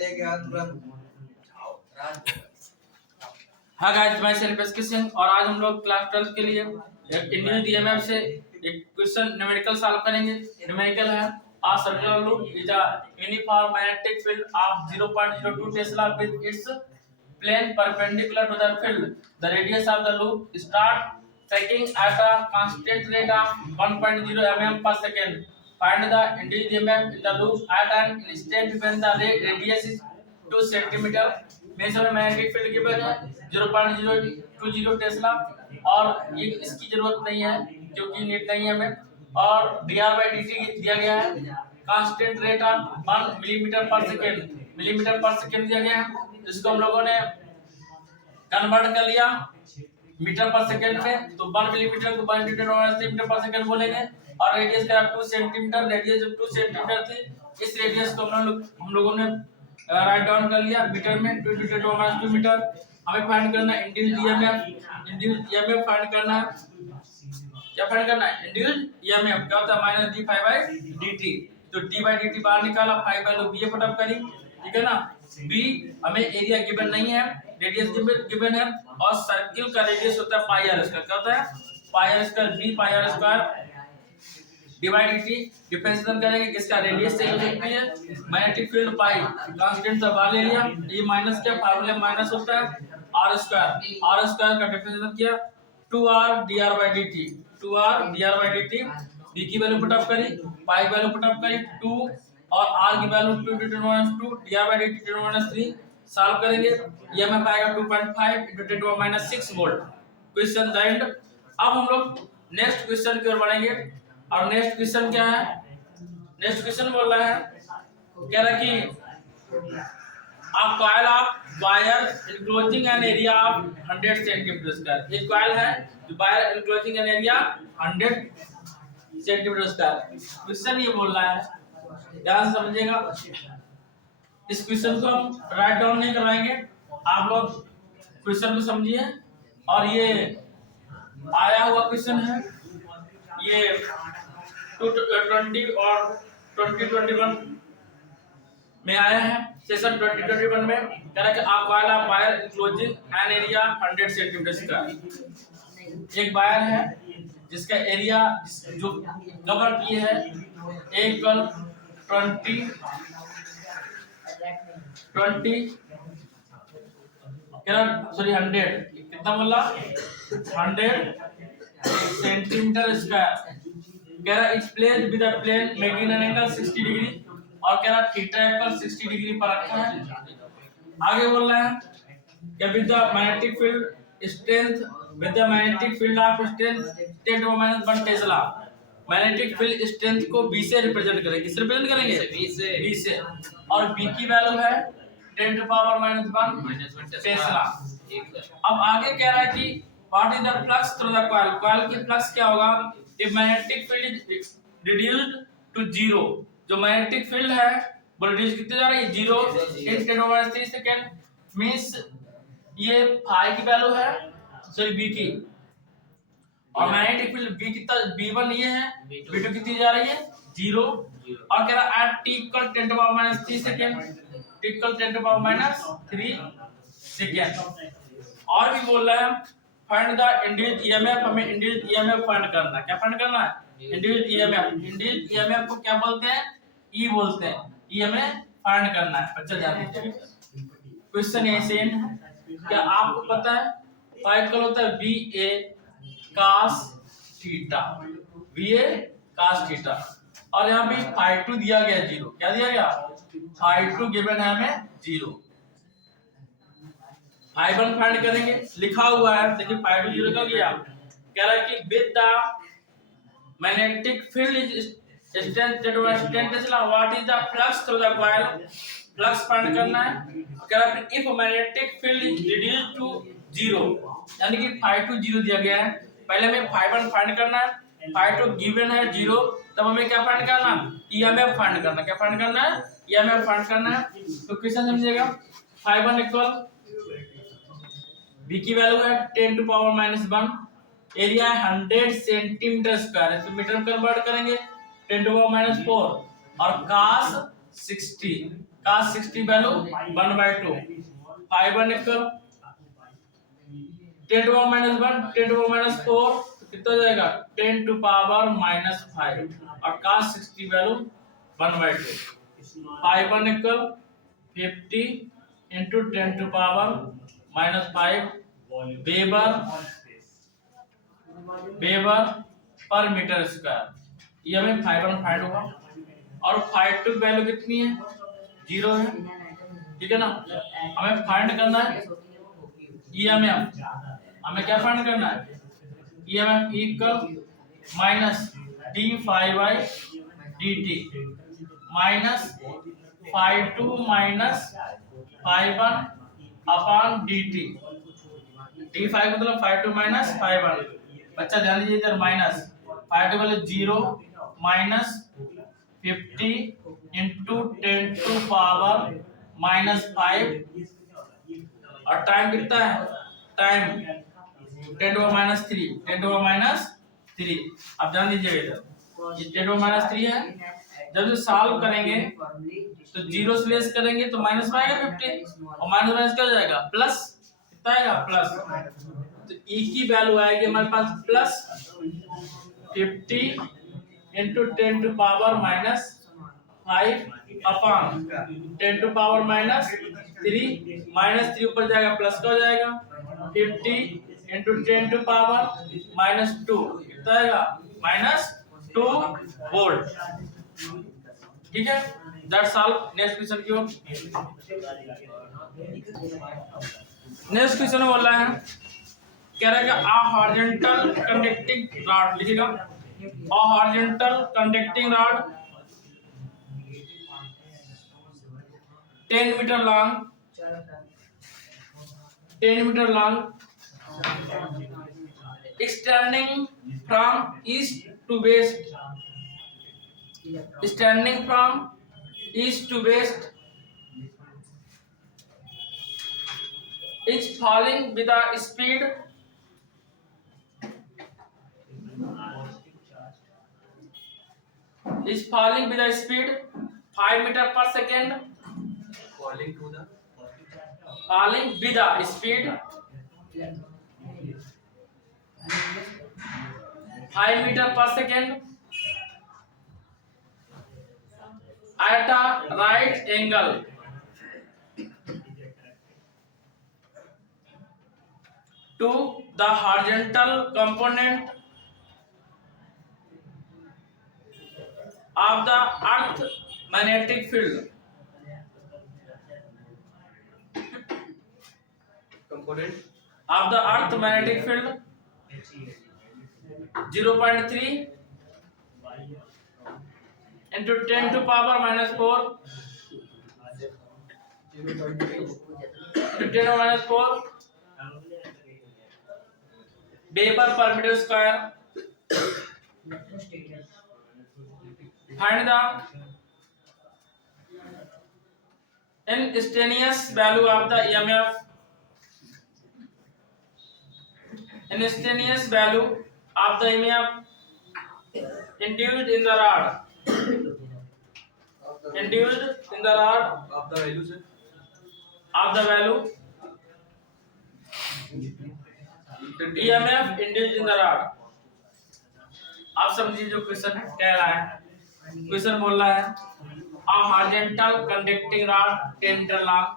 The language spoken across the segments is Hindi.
लेके आ तुरंत। हाँ गाइस, मैं सेल्फ किशन और आज हम लोग क्लास 12 के लिए इंड्यूस्ड ईएमएफ से एक क्वेश्चन न्यूमेरिकल सॉल्व करेंगे। न्यूमेरिकल है a circular loop with a uniform magnetic field of 0.02 Tesla with its plane perpendicular to the field. The radius of the loop start tracking at a constant rate of 1.0 mm per second. Find the induced EMF in the loop at an instant when the radius is 2 centimeter. मेरे समय मैग्नेटिक फील्ड गिवन है 0.020 टेस्ला और ये इसकी जरूरत नहीं है क्योंकि नीट नहीं है हमें। और dr/dt दिया गया है कांस्टेंट रेट ऑफ 1 मिलीमीटर पर सेकेंड दिया गया है, जिसको हम लोगों ने कन्वर्ट कर लिया मीटर पर सेकेंड में। तो 1 मिलीमीटर को 1 मीटर पर सेकेंड बोलेंगे और रेडियस का 2 सेंटीमीटर, रेडियस जब 2 सेंटीमीटर थी इस रेडियस को हम लोगों ने राइट डाउन कर लिया मीटर में 2 × 10⁻² मीटर। हमें फाइंड करना है इंड्यूस्ड ईएमएफ फाइंड करना है। क्या फाइंड करना है? इंड्यूस्ड ईएमएफ क्या होता है? -d∅dt। तो d/dt बाहर निकाला, phi value b put up करी, ठीक है ना। b हमें एरिया गिवन नहीं है, रेडियस गिवन है और सर्किल का रेडियस होता है पाई r स्क्वायर। क्या होता है? पाई r स्क्वायर b पाई r स्क्वायर dt। डिफरेंशिएशन करेंगे किसका? रेडियस से हो सकती है मैग्नेटिक फील्ड पाई कांस्टेंट से बाहर ले लिया, ये माइनस क्या फार्मूला माइनस होता है r स्क्वायर का डिफरेंशिएशन किया 2r dr/dt 2r dr/dt। b की वैल्यू पुट अप करी, पाई वैल्यू पुट अप करी 2 और r की वैल्यू 2 × 10⁻², dr/dt 10⁻³ सॉल्व करेंगे। ये हमें पाएगा 2.5 × 10⁻6 वोल्ट। Question the end. अब हम लोग नेक्स्ट क्वेश्चन की ओर बढ़ेंगे और नेक्स्ट क्वेश्चन क्या है? नेक्स्ट क्वेश्चन बोल रहा है, कह रहा है कि a coil of wire enclosing an area of 100 centimeter square। एक कॉइल है जो wire enclosing an area 100 centimeter square। Question ये बोल रहा है, ध्यान से समझिएगा। इस क्वेश्चन को हम राइट डाउन नहीं करवाएंगे, आप लोग क्वेश्चन को समझिए। और ये आया हुआ क्वेश्चन है, ये 2020 और 2021 में आया है, सेशन 2021 में। कह रहा है कि आप wire of wire ankylosing an area 100 centimetre square. एक वायर है जिसका एरिया जो कवर किए है एक 100 कितना बोला? 100 सेंटीमीटर स्क्वायर। कह रहा it's placed with a plane making an angle 60 degree और कह रहा थीटा इक्वल 60 डिग्री पर रखा है। आगे बोल रहा है कि with the magnetic field strength of strength 10⁻1 Tesla. Magnetic field strength को b से रिप्रेजेंट करेंगे। किससे रिप्रेजेंट करेंगे? b से। और b की वैल्यू है 10⁻1 टेस्ला। अब आगे कह रहा है कि what is the flux through the coil. Coil की फ्लक्स क्या होगा? If magnetic field is reduced to 0। जो मैग्नेटिक फील्ड है वो रिड्यूस कितने जा रही है? 0 × 10⁻³ सेकंड। मींस ये फाई की वैल्यू है, सॉरी b की, और मैग्नेटिक फील्ड b कितना? b1 ये है, b2 कितनी जा रही है? 0। और कह रहा at t = 10⁻³ second, t = 10⁻³ second. और भी बोल रहा है फाइंड द इंड्यूस्ड ईएमएफ। हमें इंड्यूस्ड ईएमएफ फाइंड करना है। क्या फाइंड करना है? इंड्यूस्ड ईएमएफ को क्या बोलते हैं? ई बोलते हैं। ई हमें फाइंड करना है। अच्छा ध्यान दीजिए, क्वेश्चन ऐसे है, क्या आपको पता है फाइंड कर होता है VA cos theta, VA cos theta. और यहाँ पे ∅2 दिया गया 0। क्या दिया गया? ∅2 गिवन है हमें 0। ∅1 फाइंड करेंगे, लिखा हुआ है, देखिए ∅2 0 का गया। कह रहा है कि with the magnetic field is strength 10 tesla, what is the flux through the coil. Flux find करना है। कह रहा है if magnetic field is reduced to 0, यानी कि ∅2 0 दिया गया है। पहले हमें ∅1 फाइंड करना है, ∅2 गिवन है 0, तब हमें क्या फाइंड करना है? ईएमएफ फाइंड करना। क्या फाइंड करना है? ईएमएफ फाइंड करना है। तो क्वेश्चन समझिएगा, ∅1 इक्वल b की वैल्यू है 10⁻⁻1, एरिया 100 सेंटीमीटर स्क्वायर है, तो मीटर में कन्वर्ट करेंगे 10⁻⁴ और cos 60 cos 60 value 1/2 I1 equal 10 to power -1 10 to power -4 तो कितना हो जाएगा 10 to power -5 और cos 60 value 1/2 I1 equal 50 into 10 to power -5 weber per metre square. ये हमें फाइव होगा और फाइव टू वैल्यू कितनी है 0 है, ठीक है ना। हमें फाइंड करना है ईएमएफ। हमें क्या फाइंड करना है EMF equal minus d five by d t minus five two minus five one upon d t. D five मतलब five two minus five one. बच्चा ध्यान दीजिए इधर माइनस फाइव टू वाले 0 माइनस 50 इंटू 10 टू पावर -5 और टाइम कितना है टाइम 10 टू -3 10 टू -3। अब ध्यान दीजिए इधर ये 10 टू -3 है। जब ये सॉल्व करेंगे तो 0 से लेस करेंगे तो माइनस में आएगा 50 और माइनस क्या हो जाएगा प्लस कितना आएगा प्लस। तो e की वैल्यू आएगी हमारे पास plus 50 into 10 to power -5 upon 10 to power -3 ऊपर जाएगा प्लस का हो जाएगा 50 इंटू 10 टू पावर -2 कितना आएगा -2 वोल्ट, ठीक है। That's all. नेक्स्ट क्वेश्चन की ओर। नेक्स्ट क्वेश्चन में बोल रहा है कह रहा है कि a horizontal conducting rod लिखिएगा a horizontal conducting rod 10 metre long extending from east to west is falling with a speed is falling with a speed 5 meter per second falling with a speed 5 meter per second at a right angle to the horizontal component of the earth magnetic field of the earth magnetic field 0.3 into 10 to power -4 to 10 to -4 weber per metre square. Find the instantaneous value of the EMF induced in the rod of the value EMF induced in the rod। आप समझिए जो क्वेश्चन कह रहा है। क्वेश्चन बोल रहा है a horizontal conducting rod 10 metre long.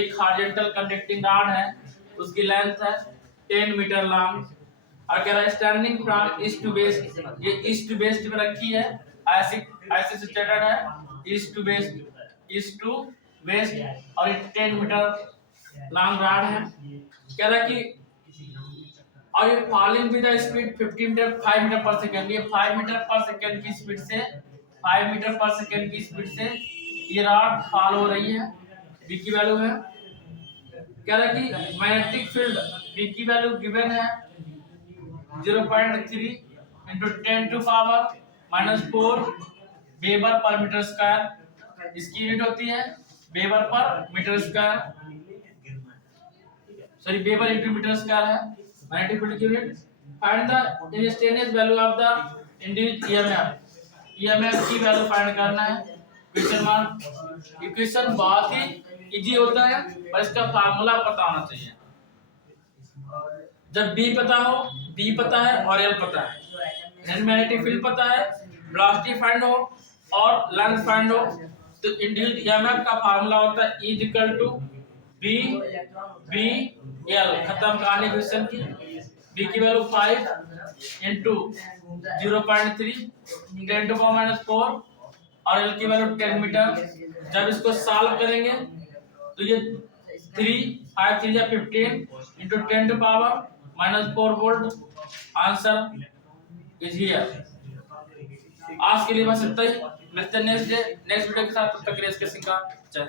एक horizontal conducting rod है उसकी लेंथ है 10 मीटर लॉन्ग और कह रहा है standing from east to west. ये ईस्ट टू वेस्ट में रखी है ऐसे स्टेटेड है ईस्ट टू वेस्ट और 10 मीटर लॉन्ग रॉड है। कह रहा है कि और ये falling with the speed 5 metre per second. ये 5 मीटर पर सेकंड की स्पीड से ये रॉड फॉल हो रही है। v की वैल्यू है कह रहा है कि मैग्नेटिक फील्ड v की वैल्यू गिवन है 0.3 into 10 to power -4 weber per metre square. इसकी यूनिट होती है weber per metre square, sorry weber into metre square है मैग्नेटिक फील्ड की unit. Find the instantaneous value of the induced EMF. EMF की वैल्यू फाइंड करना है। इक्वेशन बहुत ही इजी होता है और इसका फार्मूला पता होना चाहिए। जब बी पता हो, बी पता है और एल पता है, मैग्नेटिक फील्ड पता है, वेलोसिटी फाइंड हो और लेंथ फाइंड हो, तो इंड्यूस्ड ईएमएफ का फार्मूला होता है E equal to B B L. खत्म कहानी क्वेश्चन की। बी की value 5 into 0.3 10 to power minus 4 और एल की वैल्यू 10 मीटर। जब इसको सॉल्व करेंगे तो ये 3 5 3 या 15 into 10 to power minus 4 volt. Answer is here. आज के लिए बस इतना ही। मिलते हैं नेक्स्ट वीडियो के साथ। तब तक के लिए इसके सिंह का जय।